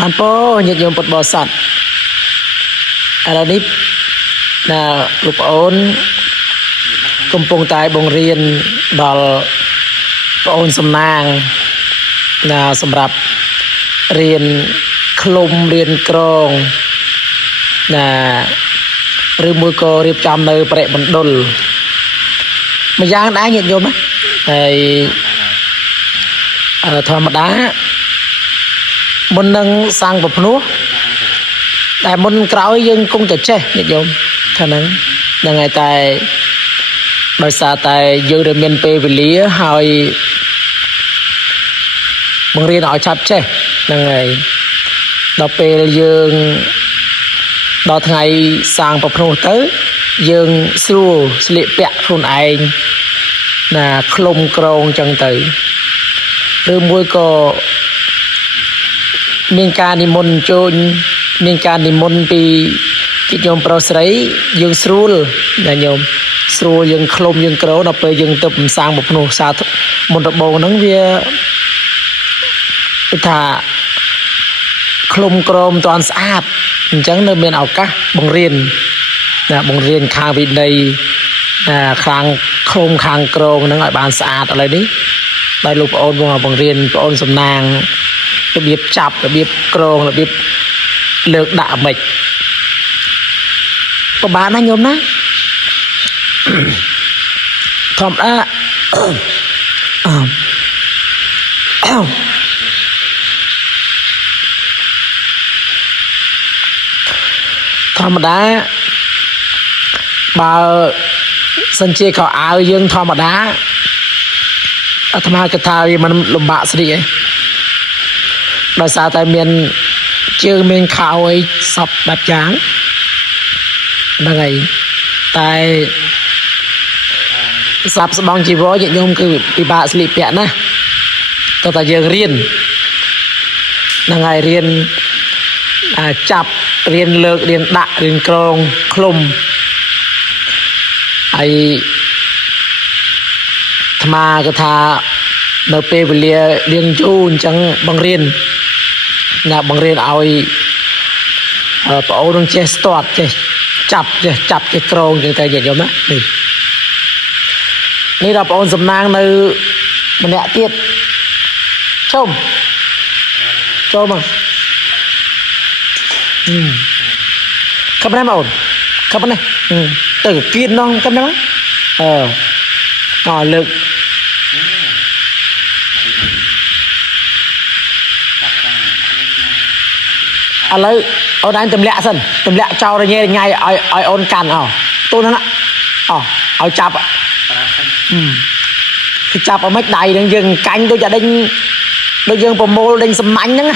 มันโป้ញាតិញោមពុទ្ធបរិស័ទឥឡូវនេះលោកប្អូនកំពុងតែបង្រៀនដល់ប្អូនសំណាងសម្រាប់រៀនឃ្លុំរៀនក្រងឬមួយក៏រៀបចំនៅបរិមណ្ឌលម្យ៉ាងដែរញាតិញោមណាហើយធម្មតាមុននឹងសាងប្រភ្នោះតែមុនក្រោយយើងគង់តែចេះញាតិញោមថាហ្នឹងហើយតែដោយសារតែយើងដែលមានពេលវេលាហើយបង្រៀនឲ្យឆាប់ចេះហ្នឹងហើយដល់ពេលយើងដល់ថ្ងៃសាងប្រភ្នោះទៅយើងស្រួលស្លៀកពាក់ខ្លួនឯងឃ្លុំក្រងចឹងទៅឬមួយក៏មានការនិមន្តអញ្ជើញមានការនិមន្តពីញាតិញោមប្រុសស្រីយើងស្រួលណាញោមស្រួលយើងឃ្លុំយើងក្រងដល់ពេលយើងទៅសាងប្រភ្នោះសាមុនដំបូងហ្នឹងវាថាឃ្លុំក្រមមិនទាន់ស្អាតអញ្ចឹងនៅមានឱកាសបង្រៀនខាងវិន័យខាងឃ្លុំខាងក្រងហ្នឹងឲ្យបានស្អាតឥឡូវនេះដោយលោកប្អូនមកបង្រៀនប្អូនសំណាងរបៀបចាប់របៀបក្រងរបៀបលើកដាក់មិនប្រហែលណាញោមណាធម្មតាធម្មតាបើសិនជាខោអាវយើងធម្មតាអាត្មាគិតថាវាមិនលំបាកស្រីឯងដោយសារតែមានជើងមានខោអីសពបែបយ៉ាងហ្នឹងហើយតែសាប់ស្បង់ជីវរញាតិញោមគឺពិបាកស្លៀកពាក់ណាតើតែយើងរៀនហ្នឹងហើយរៀនចាប់រៀនលើករៀនដាក់រៀនក្រងឃ្លុំហើយអាត្មាក៏ថានៅពេលវេលារៀងយូរអញ្ចឹងបង្រៀនបង្រៀនឲ្យប្អូននឹងចេះស្ទាត់ចេះចាប់ចេះក្រងអញ្ចឹងទៅញាតិញោមណានេះដល់ប្អូនសំណាងនៅម្នាក់ទៀតចូលមកខំណាបងខំណាទៅគៀននងខំណាមកលើកឥឡូវអូនឯងទម្លាក់សិនទម្លាក់ចោលរញ៉េញ៉ៃឲ្យអូនកាន់ទូហ្នឹងឲ្យចាប់គឺចាប់ឲ្យមិនដៃនឹងយើងកាញ់ដូចតែដេញដូចយើងប្រមូលដេញសំណាញ់ហ្នឹង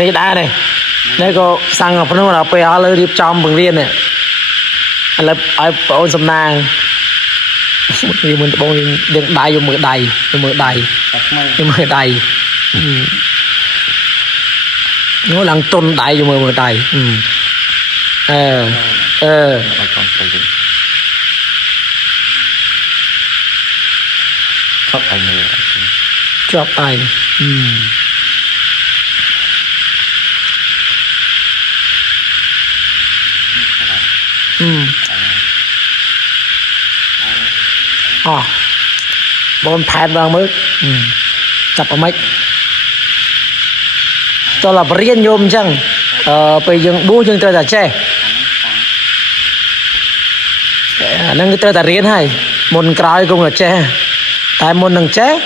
នេះដែរនេះក៏សាំងភ្នោះដល់ពេលអស់លើរៀបចំបង្រៀនឥឡូវឲ្យប្អូនសំណាងវាមិនដបងយើងដៃយកមើលដៃនោះឡើងទុនដៃយកមើលដៃชอบไอมือชอบไอบนแผ่นบางมือจับเอาไหมcho là riêng nhôm chăng bây giờ bố chúng tôi là che nâng tôi là riêng hay một cái cũng là che tại một nâng che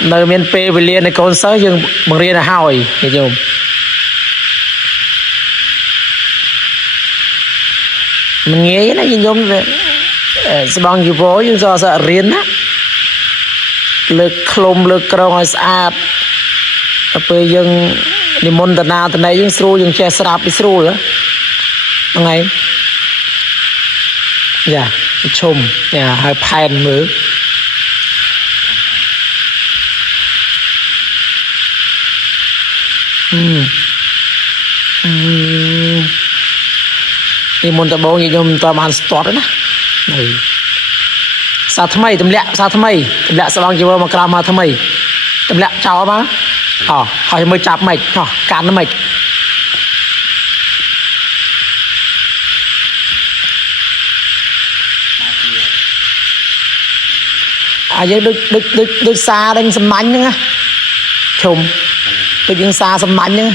nơi miền P về liền này con sớ dương bằng riêng là hỏi thì nhôm mình nghe cái này nhôm về bằng gì vô nhưng do sợ riêng á lực khom lực krong sạch bây giờ đi môn tận nào tận này những sưu những che sạp đi sưu nữa ngày dạ chôm dạ hai pan mới đi môn tập bóng như nhôm tòa bàn start đó sao tham mày tụm lẹ sao bằng chỉ vô mà làm mà tham mày tụm lẹ chào mà ហើយមើលចាប់មិនកាន់មិនយើងដូចសារដេញសំណាញ់ហ្នឹងណាឈុំដូចយើងសារសំណាញ់ហ្នឹង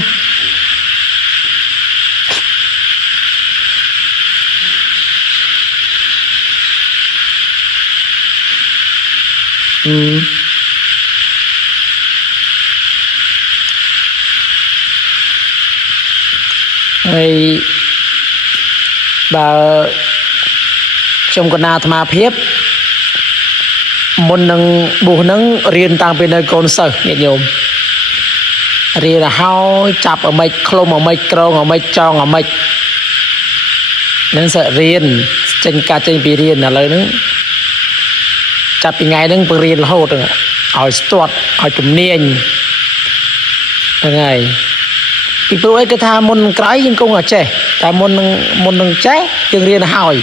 ហើយបើខ្ញុំកណាអាត្មាភាពមុននឹងបុស្សនឹងរៀនតាំងពីនៅកូនសិស្សញាតិញោមរៀនហើយចាប់អាម៉េចខ្លុំអាម៉េចក្រងអាម៉េចចងអាម៉េចនឹងសិស្សរៀនចេញពីរៀនឥឡូវហ្នឹងចាប់ពីថ្ងៃហ្នឹងពឹងរៀនរហូតឲ្យស្ទាត់ឲ្យជំនាញហ្នឹងហើយពីព្រោះអីគេថាមុនក្រោយយើងគង់តែចេះតែមុននឹងចេះយើងរៀនហើយ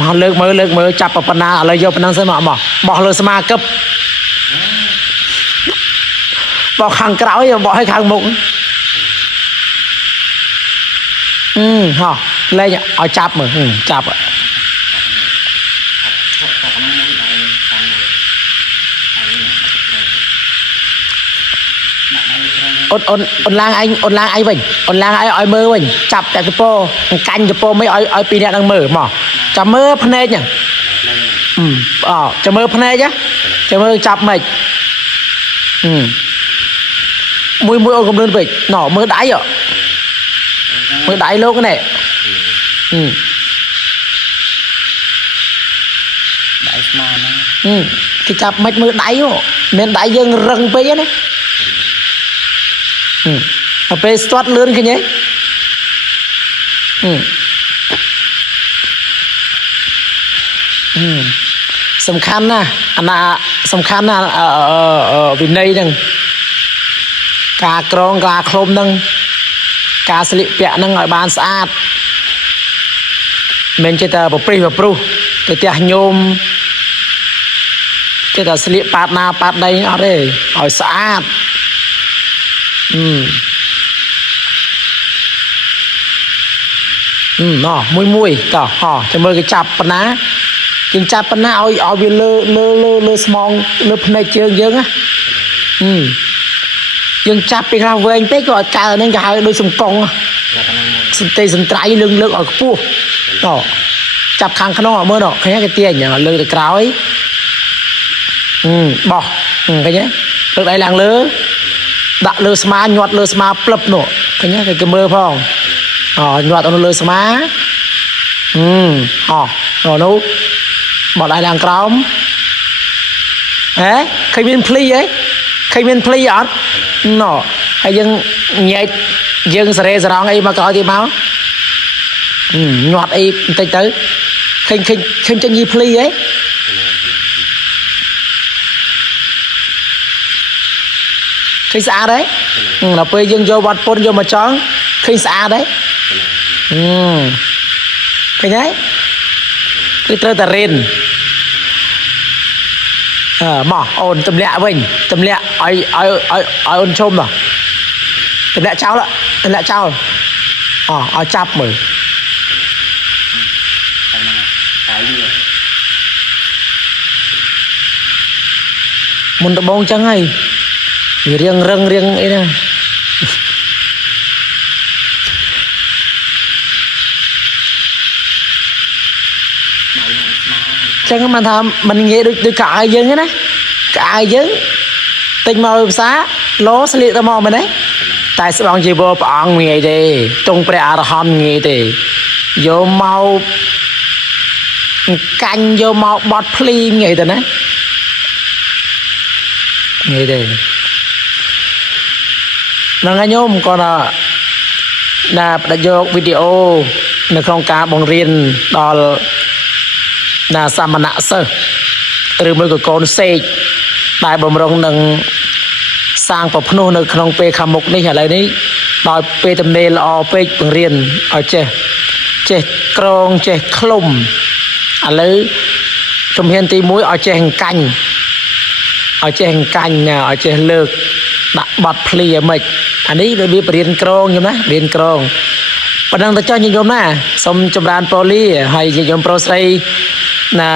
មកលើកមើលចាប់ប៉ុណ្ណាឥឡូវយកប៉ុណ្ណឹងសិនមកបោះលើស្មាកឹបបោះខាងក្រោយបោះឲ្យខាងមុខហោះលេងឲ្យចាប់មើលចាប់អូនឡាងឯងវិញអូនឡាងឯងឲ្យមើលវិញចាប់តែកពោកាញ់កពោមិនឲ្យពីរអ្នកនឹងមើលមកចាំមើលភ្នែកហ្នឹងចាំមើលភ្នែកចាំមើលចាប់មិនមួយអូនកំលឿនពេកណ៎មើលដៃមើលដៃលោកនេះដៃស្មាហ្នឹងគេចាប់មិនមើលដៃមិនដៃយើងរឹងពេកណាទៅពេលស្ទាត់លឿនឃើញទេសំខាន់ណាអាណាសំខាន់ណាវិន័យហ្នឹងការក្រងការឃ្លុំហ្នឹងការស្លៀកពាក់ហ្នឹងឲ្យបានស្អាតមិនចេះតែប្រព្រឹត្តប្រព្រោះទៅផ្ទះញោមចេះតែស្លៀកប៉ាតណាប៉ាតណីអត់ទេឲ្យស្អាតមួយតោះចាំមើលគេចាប់ប៉ុណ្ណាយើងចាប់ប៉ុណ្ណាឲ្យវាលើស្មងលើភ្នែកជើងយើងណាយើងចាប់ពីខាងវែងពេកក៏កើហ្នឹងគេហៅដូចសង្គង់សន្តិសន្ត្រៃលើកឲ្យខ្ពស់តោះចាប់ខាងក្នុងមើលឃើញគេទាញលើទៅក្រោយបោះឃើញទេលើកដៃឡើងលើដាក់លើស្មាញាត់លើស្មាផ្លឹបនោះឃើញទេគេមើលផងញាត់លើស្មានោះបោះដៃឡើងក្រោមឃើញមានភ្លីឃើញមានភ្លីអត់ហើយយើងញែកយើងសារ៉េសារងអីមកក្រោយទៀតមកញាត់អីបន្តិចទៅឃើញចេញយីភ្លីឃើញស្អាតហើយដល់ពេលយើងយកវត្តពុនយកមកចង់ឃើញស្អាតហើយឃើញហើយគឺត្រូវតែរៀនមកអូនទម្លាក់វិញទម្លាក់ឲ្យអូនឈុំទម្លាក់ចោលឲ្យចាប់មើលមុនដំបងចឹងហើយវារៀងអីណាចឹងមិនថាមិនងាយដូចកៅអៅយើងទេណាកៅអៅយើងទិញមកភាសាលោស្លៀកទៅមកមែនទេតែស្បង់ជីវរព្រះអង្គងាយទេទង់ព្រះអរហន្តងាយទេយកមកកាញ់យកមកបត់ភ្លីងាយទៅណាងាយទេនឹងញោមក៏ណាបដិយកវីដេអូនៅក្នុងការបង្រៀនដល់ណាសាមណៈសិស្សឬមួយក៏កូនសេកដែលបំរុងនឹងសាងប្រភ្នោះនៅក្នុងពេលខាងមុខនេះឥឡូវនេះដោយពេលទំនេរល្អពេកបង្រៀនឲ្យចេះក្រងចេះឃ្លុំឥឡូវ ជំហានទី1ឲ្យចេះកាញ់ឲ្យចេះកាញ់ណាឲ្យចេះលើកដាក់បាត់ភ្លីឲ្យម៉េចអានេះរបៀបរៀនក្រងខ្ញុំណារៀនក្រងប៉ុណ្ណឹងទៅចុះញញុំណាសូមចម្រើនពរលាហើយញញុំប្រុសស្រីណា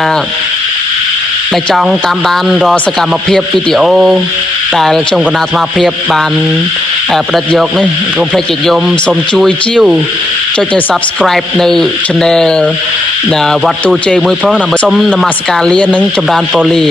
ដែលចង់តាមដានរកសកម្មភាពវីដេអូដែលខ្ញុំកណាអាត្មាភាពបានផ្ដិតយកនេះកុំភ្លេចជាញោមសូមជួយជាវចុចនៅ Subscribe នៅ Channel វត្តទូជ័យមួយផងដើម្បីសូមនមស្ការលានិងចម្រើនពរលា